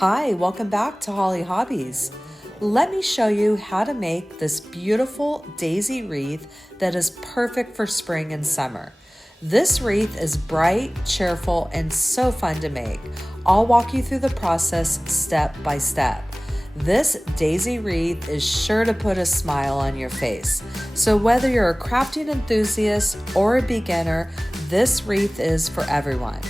Hi, welcome back to Hollie Hobbies. Let me show you how to make this beautiful daisy wreath that is perfect for spring and summer. This wreath is bright, cheerful, and so fun to make. I'll walk you through the process step by step. This daisy wreath is sure to put a smile on your face. So whether you're a crafting enthusiast or a beginner, this wreath is for everyone.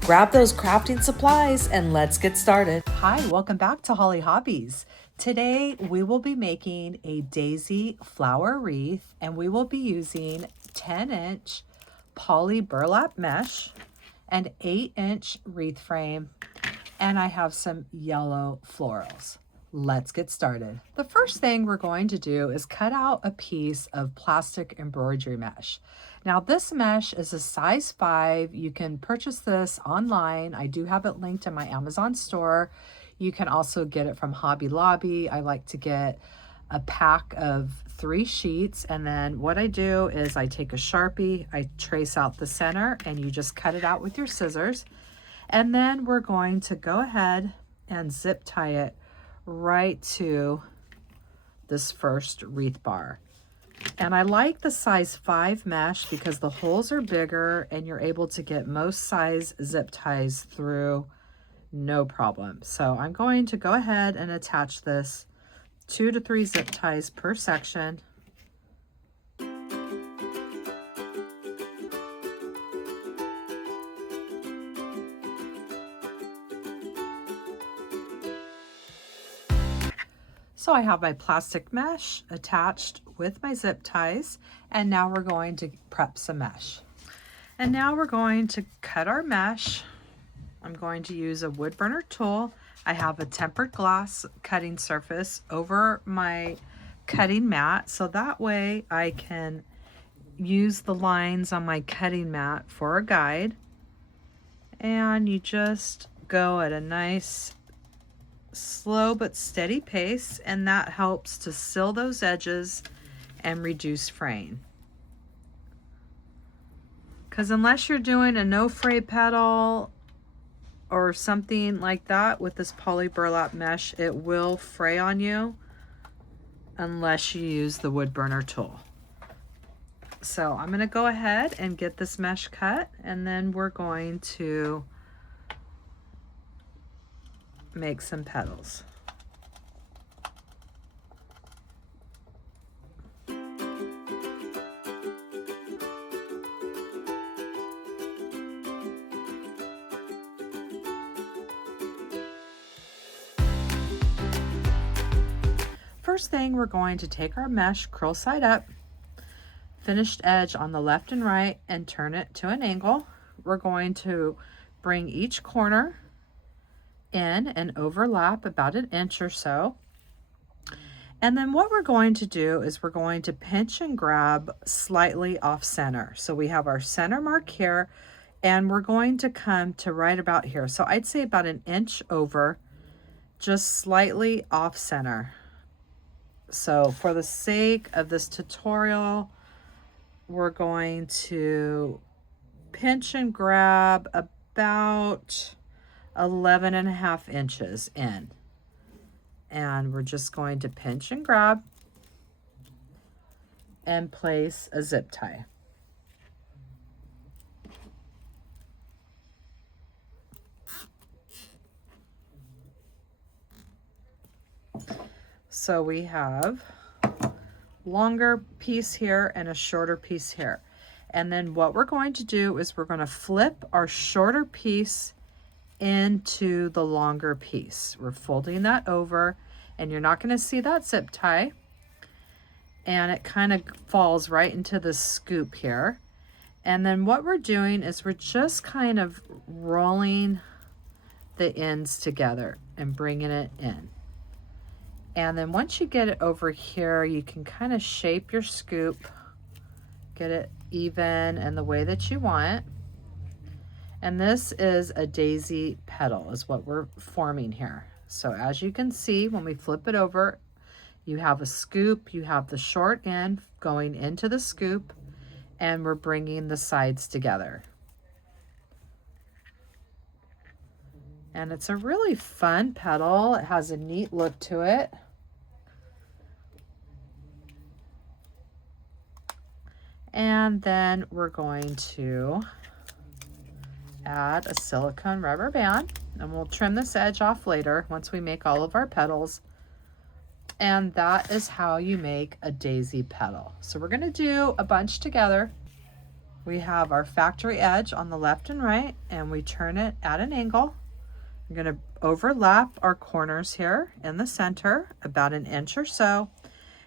Grab those crafting supplies and let's get started. Hi, welcome back to Hollie Hobbies. Today we will be making a daisy flower wreath and we will be using 10-inch Poly Burlap Mesh, an 8-inch wreath frame, and I have some yellow florals. Let's get started. The first thing we're going to do is cut out a piece of plastic embroidery mesh. Now this mesh is a size 5. You can purchase this online. I do have it linked in my Amazon store. You can also get it from Hobby Lobby. I like to get a pack of 3 sheets, and then what I do is I take a Sharpie, I trace out the center, and you just cut it out with your scissors. And then we're going to go ahead and zip tie it right to this first wreath bar. And I like the size 5 mesh because the holes are bigger and you're able to get most size zip ties through no problem. So I'm going to go ahead and attach this 2 to 3 zip ties per section. So I have my plastic mesh attached with my zip ties, and now we're going to prep some mesh. And now we're going to cut our mesh. I'm going to use a wood burner tool. I have a tempered glass cutting surface over my cutting mat, so that way I can use the lines on my cutting mat for a guide. And you just go at a nice slow but steady pace, and that helps to seal those edges and reduce fraying. Because unless you're doing a no fray petal or something like that with this poly burlap mesh, it will fray on you unless you use the wood burner tool. So I'm going to go ahead and get this mesh cut, and then we're going to make some petals. First thing, we're going to take our mesh, curl side up, finished edge on the left and right, and turn it to an angle. We're going to bring each corner in and overlap about 1 inch or so. And then what we're going to do is we're going to pinch and grab slightly off center. So we have our center mark here, and we're going to come to right about here. So I'd say about 1 inch over, just slightly off center. So for the sake of this tutorial, we're going to pinch and grab about 11.5 inches in. And we're just going to pinch and grab and place a zip tie. So we have longer piece here and a shorter piece here. And then what we're going to do is we're going to flip our shorter piece into the longer piece. We're folding that over, and you're not going to see that zip tie, and it kind of falls right into the scoop here. And then what we're doing is we're just kind of rolling the ends together and bringing it in. And then once you get it over here, you can kind of shape your scoop, get it even and the way that you want it. And this is a daisy petal is what we're forming here. So as you can see, when we flip it over, you have a scoop, you have the short end going into the scoop, and we're bringing the sides together. And it's a really fun petal. It has a neat look to it. And then we're going to add a silicone rubber band, and we'll trim this edge off later once we make all of our petals. And that is how you make a daisy petal. So we're gonna do a bunch together. We have our factory edge on the left and right, and we turn it at an angle. We're gonna overlap our corners here in the center, about an inch or so.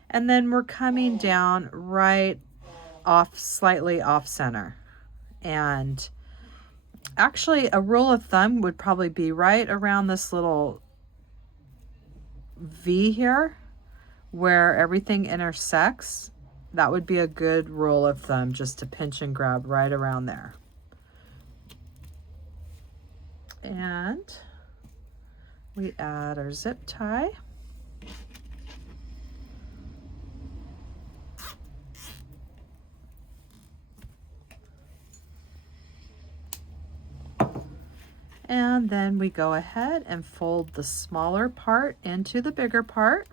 And then we're coming down right off, slightly off center. And actually a rule of thumb would probably be right around this little V here where everything intersects. That would be a good rule of thumb, just to pinch and grab right around there. And we add our zip tie. And then we go ahead and fold the smaller part into the bigger part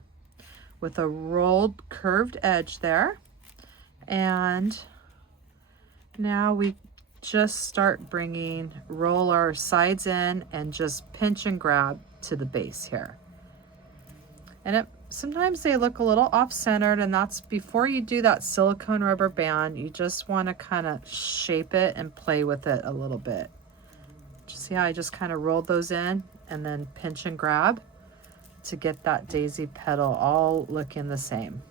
with a rolled curved edge there. And now we just start roll our sides in and just pinch and grab to the base here. And sometimes they look a little off-centered, and that's before you do that silicone rubber band. You just want to kind of shape it and play with it a little bit. See how I just kind of rolled those in and then pinch and grab to get that daisy petal all looking the same.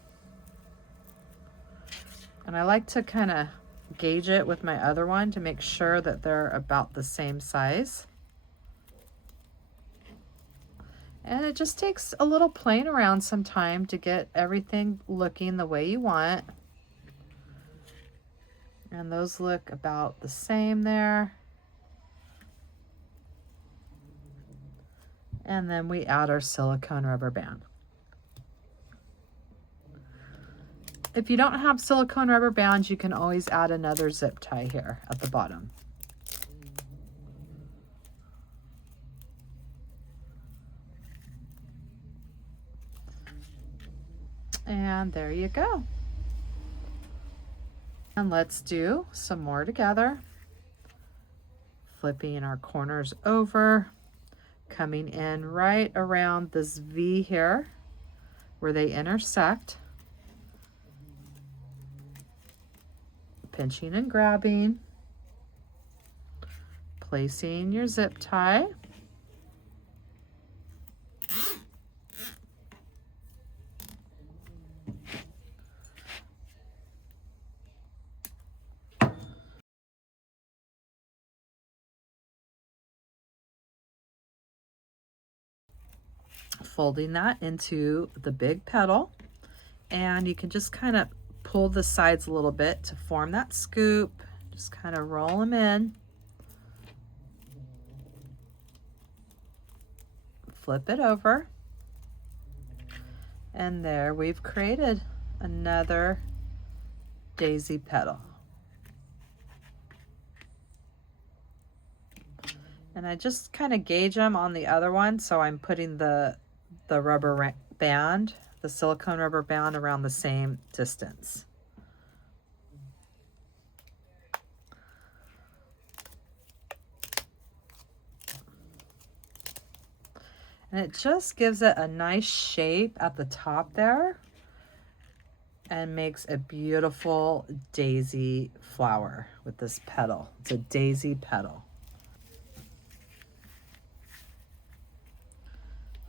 And I like to kind of gauge it with my other one to make sure that they're about the same size. And it just takes a little playing around some time to get everything looking the way you want. And those look about the same there. And then we add our silicone rubber band. If you don't have silicone rubber bands, you can always add another zip tie here at the bottom. And there you go. And let's do some more together. Flipping our corners over, coming in right around this V here where they intersect. Pinching and grabbing, placing your zip tie, folding that into the big petal, and you can just kind of pull the sides a little bit to form that scoop. Just kind of roll them in, flip it over, and there we've created another daisy petal. And I just kind of gauge them on the other one, so I'm putting the rubber band, the silicone rubber band, around the same distance. And it just gives it a nice shape at the top there and makes a beautiful daisy flower with this petal. It's a daisy petal.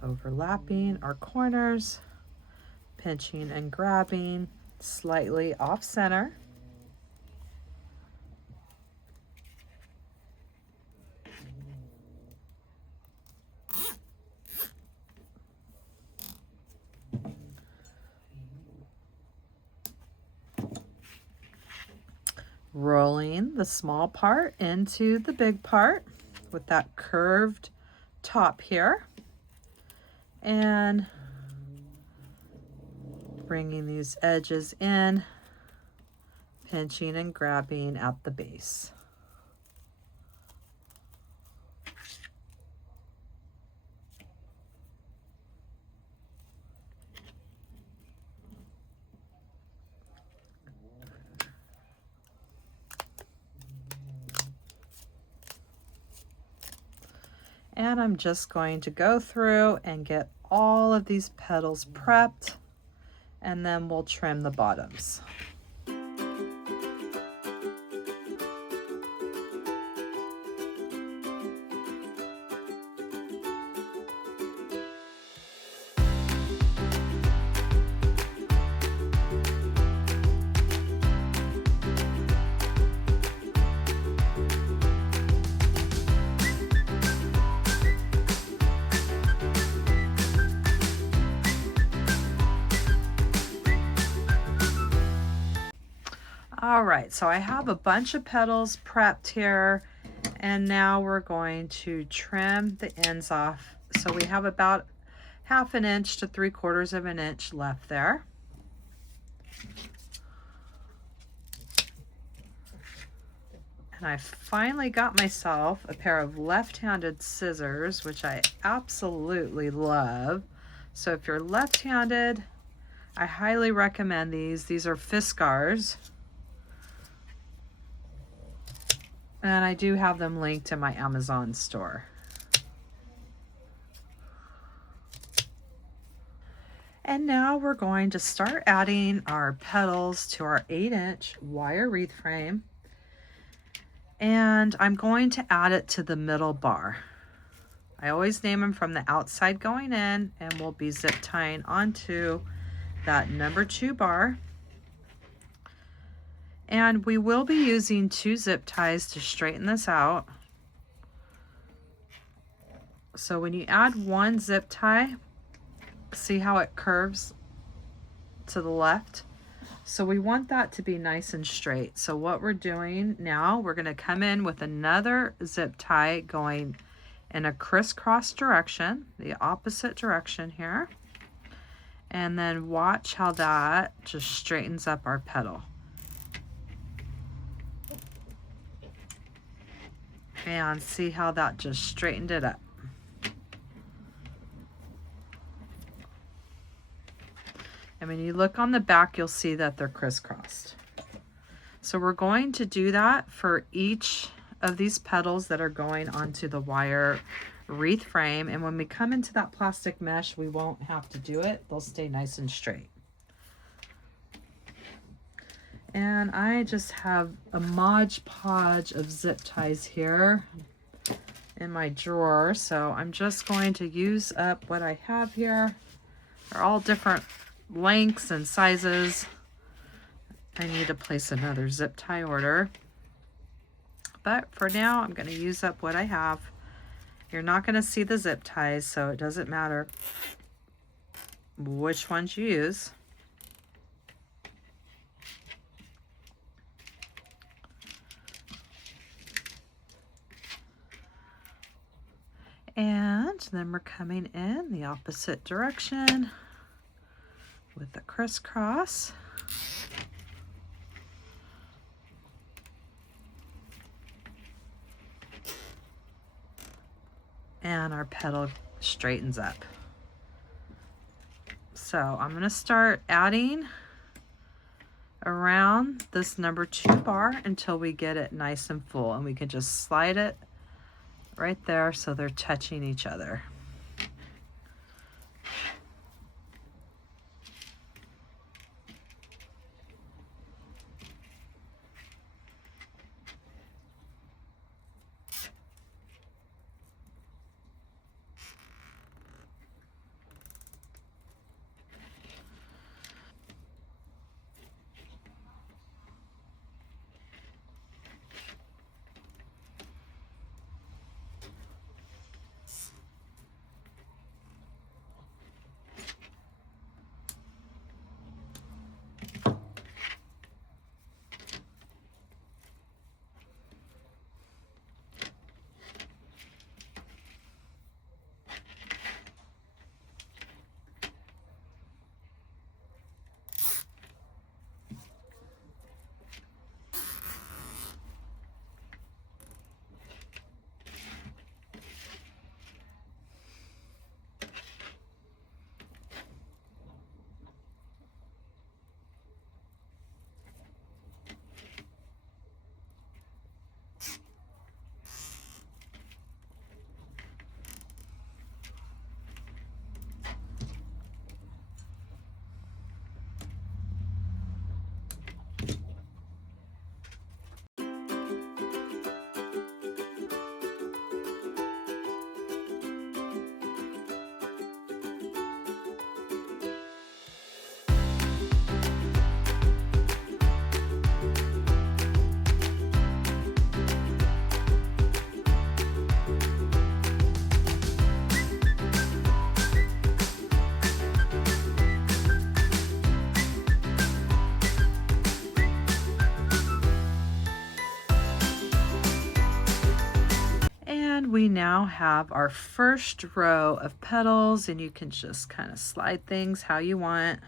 Overlapping our corners, pinching and grabbing slightly off center. Rolling the small part into the big part with that curved top here. And bringing these edges in, pinching and grabbing at the base. And I'm just going to go through and get all of these petals prepped, and then we'll trim the bottoms. All right, so I have a bunch of petals prepped here, and now we're going to trim the ends off. So we have about 1/2 inch to 3/4 of an inch left there. And I finally got myself a pair of left-handed scissors, which I absolutely love. So if you're left-handed, I highly recommend these. These are Fiskars. And I do have them linked in my Amazon store. And now we're going to start adding our petals to our 8-inch wire wreath frame. And I'm going to add it to the middle bar. I always name them from the outside going in, and we'll be zip tying onto that number 2 bar. And we will be using 2 zip ties to straighten this out. So when you add 1 zip tie, see how it curves to the left? So we want that to be nice and straight. So what we're doing now, we're going to come in with another zip tie going in a crisscross direction, the opposite direction here. And then watch how that just straightens up our petal. And see how that just straightened it up. And when you look on the back, you'll see that they're crisscrossed. So we're going to do that for each of these petals that are going onto the wire wreath frame. And when we come into that plastic mesh, we won't have to do it. They'll stay nice and straight. And I just have a Mod Podge of zip ties here in my drawer. So I'm just going to use up what I have here. They're all different lengths and sizes. I need to place another zip tie order. But for now, I'm going to use up what I have. You're not going to see the zip ties, so it doesn't matter which ones you use. And then we're coming in the opposite direction with the crisscross. And our petal straightens up. So I'm going to start adding around this number 2 bar until we get it nice and full, and we can just slide it right there so they're touching each other. we now have our first row of petals, and you can just kind of slide things how you want.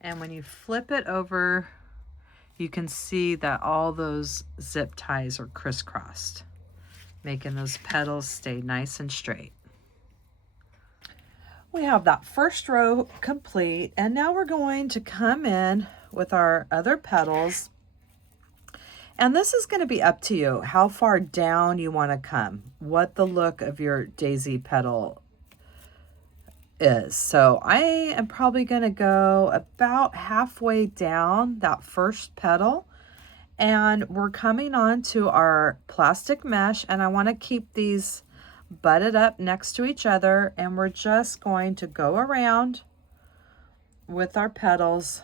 And when you flip it over, you can see that all those zip ties are crisscrossed, making those petals stay nice and straight. We have that first row complete, and now we're going to come in with our other petals. And this is going to be up to you, how far down you want to come, what the look of your daisy petal is. So I am probably going to go about halfway down that first petal, and we're coming on to our plastic mesh, and I want to keep these butted up next to each other, and we're just going to go around with our petals.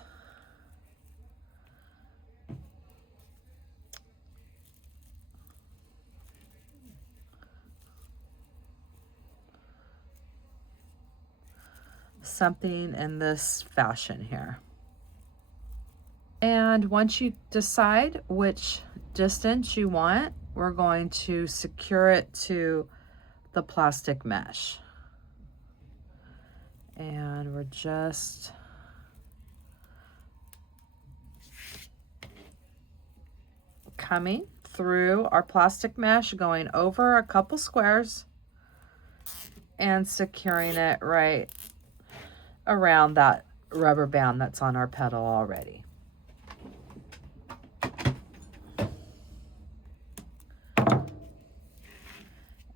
Something in this fashion here. And once you decide which distance you want, we're going to secure it to the plastic mesh. And we're just coming through our plastic mesh, going over a couple squares and securing it right around that rubber band that's on our petal already.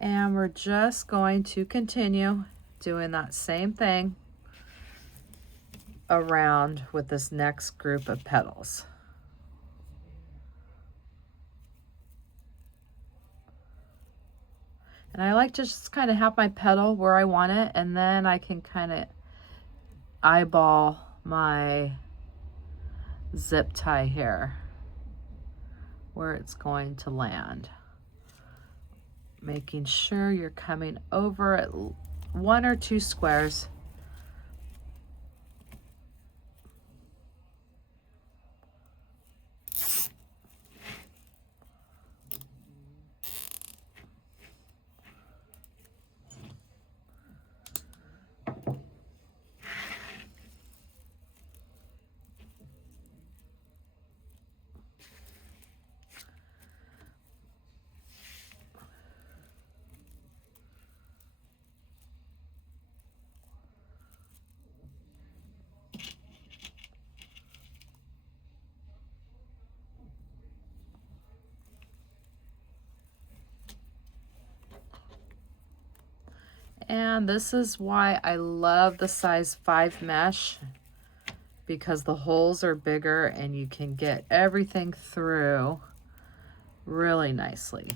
And we're just going to continue doing that same thing around with this next group of petals. And I like to just kind of have my petal where I want it, and then I can kind of eyeball my zip tie here where it's going to land, making sure you're coming over at 1 or 2 squares. And this is why I love the size 5 mesh, because the holes are bigger and you can get everything through really nicely.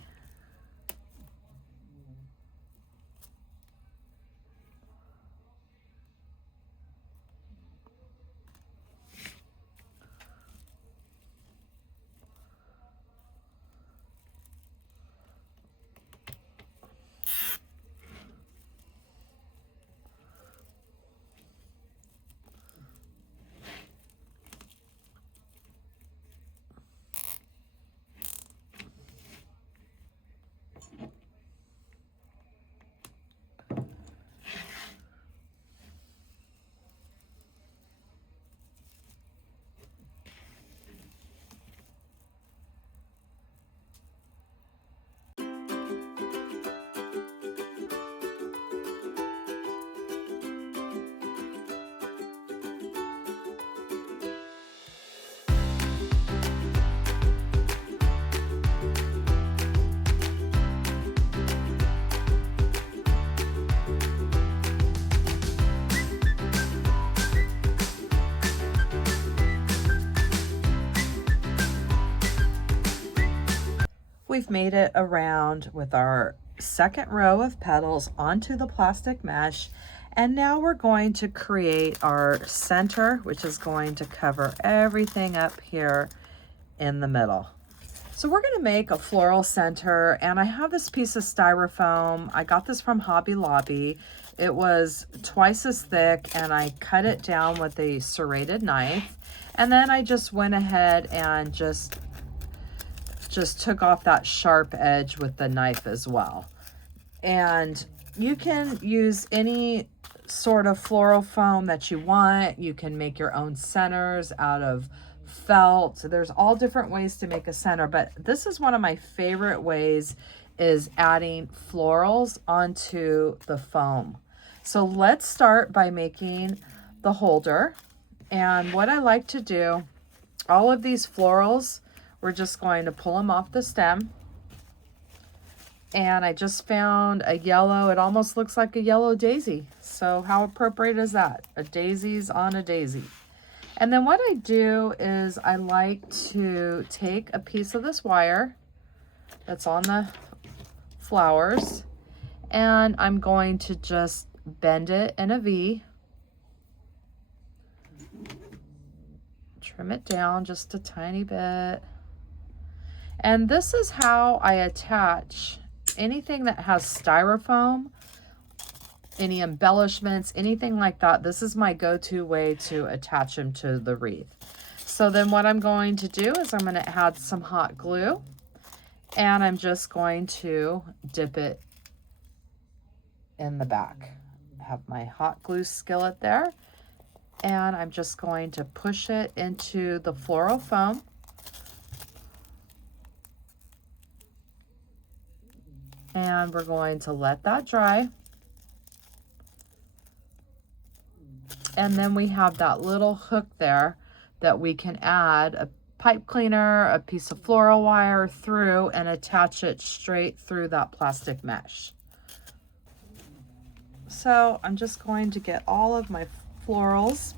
We've made it around with our second row of petals onto the plastic mesh, and now we're going to create our center, which is going to cover everything up here in the middle. So we're going to make a floral center, and I have this piece of styrofoam. I got this from Hobby Lobby. It was twice as thick, and I cut it down with a serrated knife. And then I just went ahead and just took off that sharp edge with the knife as well. And you can use any sort of floral foam that you want. You can make your own centers out of felt. So there's all different ways to make a center, but this is one of my favorite ways, is adding florals onto the foam. So let's start by making the holder. And what I like to do, all of these florals, we're just going to pull them off the stem. And I just found a yellow, it almost looks like a yellow daisy. So how appropriate is that? A daisy's on a daisy. And then what I do is I like to take a piece of this wire that's on the flowers, and I'm going to just bend it in a V. Trim it down just a tiny bit. And this is how I attach anything that has styrofoam, any embellishments, anything like that. This is my go-to way to attach them to the wreath. So then what I'm going to do is I'm going to add some hot glue, and I'm just going to dip it in the back. I have my hot glue skillet there, and I'm just going to push it into the floral foam. And we're going to let that dry. And then we have that little hook there that we can add a pipe cleaner, a piece of floral wire through, and attach it straight through that plastic mesh. So I'm just going to get all of my florals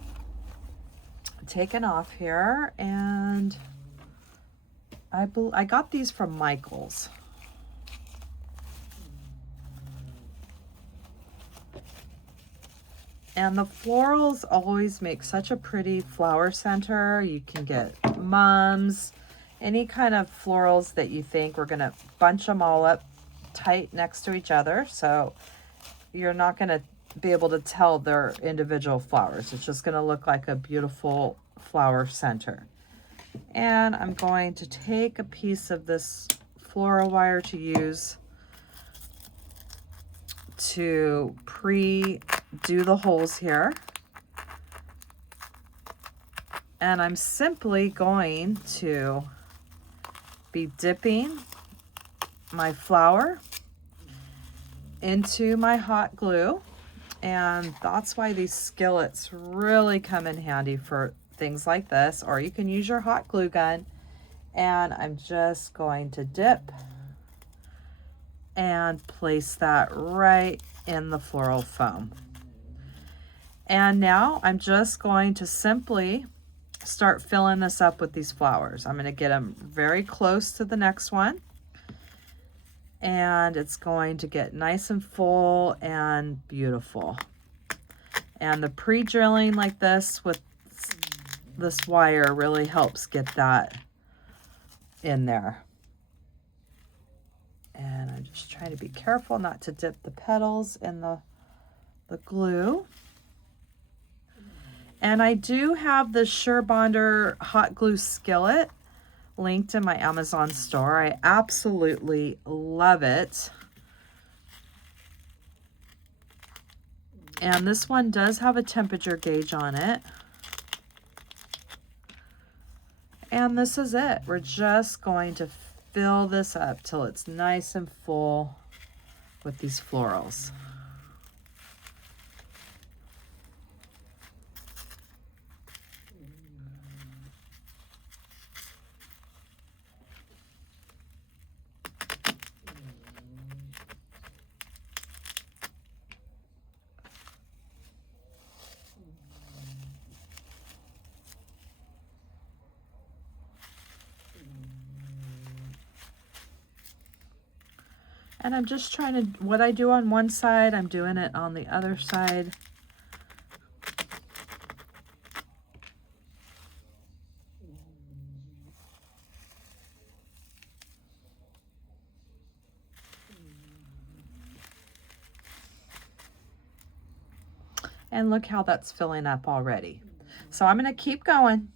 taken off here, and I got these from Michael's. And the florals always make such a pretty flower center. You can get mums, any kind of florals that you think. We're gonna bunch them all up tight next to each other, so you're not gonna be able to tell they're individual flowers. It's just gonna look like a beautiful flower center. And I'm going to take a piece of this floral wire to use to do the holes here. And I'm simply going to be dipping my flower into my hot glue. And that's why these skillets really come in handy for things like this, or you can use your hot glue gun. And I'm just going to dip and place that right in the floral foam. And now I'm just going to simply start filling this up with these flowers. I'm going to get them very close to the next one, and it's going to get nice and full and beautiful. And the pre-drilling like this with this wire really helps get that in there. And I'm just trying to be careful not to dip the petals in the glue. And I do have the Surebonder hot glue skillet linked in my Amazon store. I absolutely love it. And this one does have a temperature gauge on it. And this is it. We're just going to fill this up till it's nice and full with these florals. And I'm just trying to, what I do on one side, I'm doing it on the other side. And look how that's filling up already. So I'm going to keep going.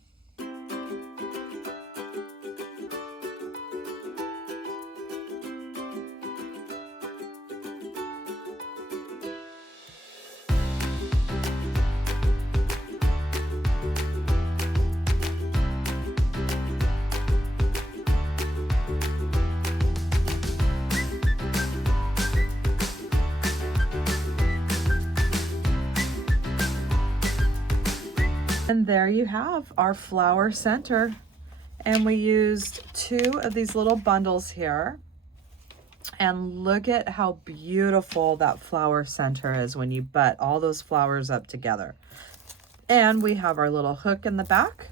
And there you have our flower center. And we used 2 of these little bundles here. And look at how beautiful that flower center is when you butt all those flowers up together. And we have our little hook in the back.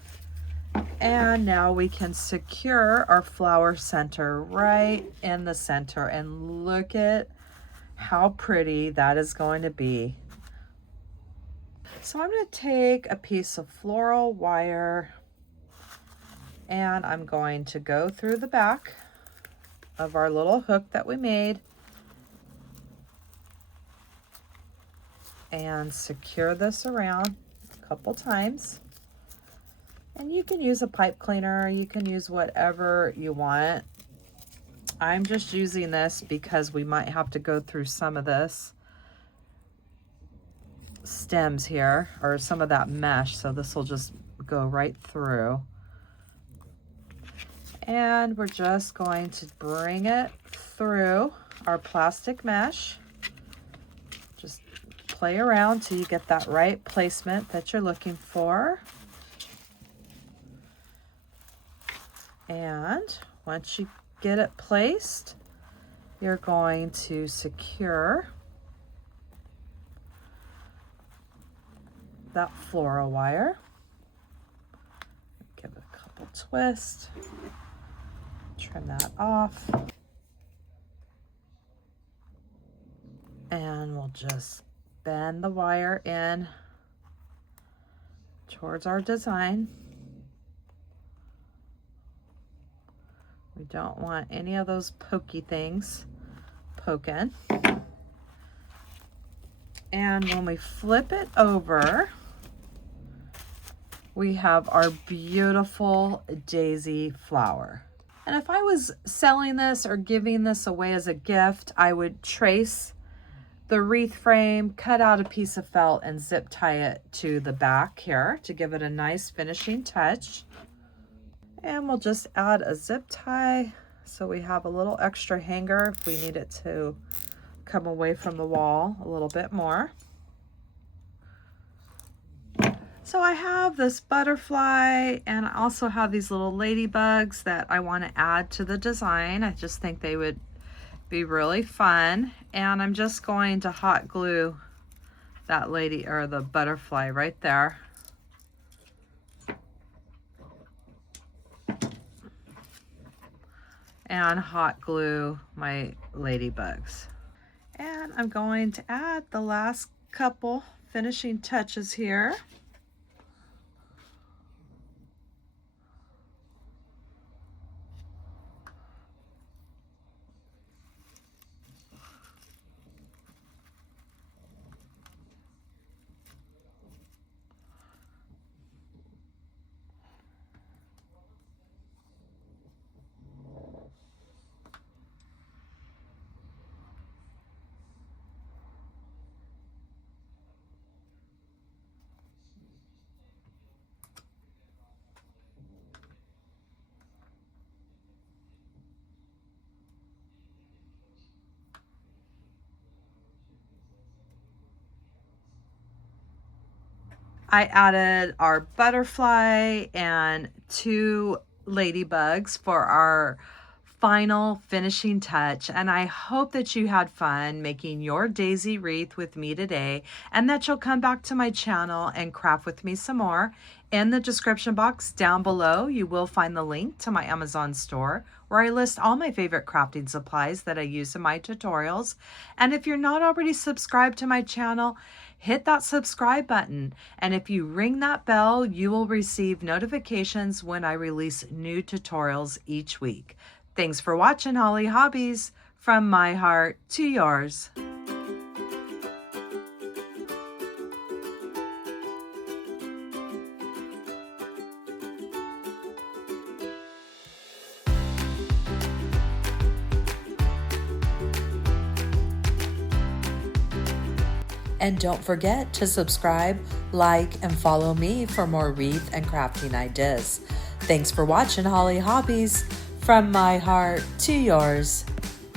And now we can secure our flower center right in the center. And look at how pretty that is going to be. So I'm going to take a piece of floral wire and I'm going to go through the back of our little hook that we made and secure this around a couple times. And you can use a pipe cleaner, you can use whatever you want. I'm just using this because we might have to go through some of this stems here, or some of that mesh, so this will just go right through. And we're just going to bring it through our plastic mesh. Just play around till you get that right placement that you're looking for. And once you get it placed, you're going to secure that floral wire. Give it a couple twists. Trim that off. And we'll just bend the wire in towards our design. We don't want any of those pokey things poking. And when we flip it over, we have our beautiful daisy flower. And if I was selling this or giving this away as a gift, I would trace the wreath frame, cut out a piece of felt, and zip tie it to the back here to give it a nice finishing touch. And we'll just add a zip tie so we have a little extra hanger if we need it to come away from the wall a little bit more. So I have this butterfly, and I also have these little ladybugs that I want to add to the design. I just think they would be really fun. And I'm just going to hot glue that lady, or the butterfly, right there. And hot glue my ladybugs. And I'm going to add the last couple finishing touches here. I added our butterfly and 2 ladybugs for our final finishing touch, and I hope that you had fun making your daisy wreath with me today, and that you'll come back to my channel and craft with me some more. In the description box down below, you will find the link to my Amazon store where I list all my favorite crafting supplies that I use in my tutorials. And if you're not already subscribed to my channel, hit that subscribe button. And if you ring that bell, you will receive notifications when I release new tutorials each week. Thanks for watching, Hollie Hobbies. From my heart to yours. And don't forget to subscribe, like, and follow me for more wreath and crafting ideas. Thanks for watching, Hollie Hobbies. From my heart to yours.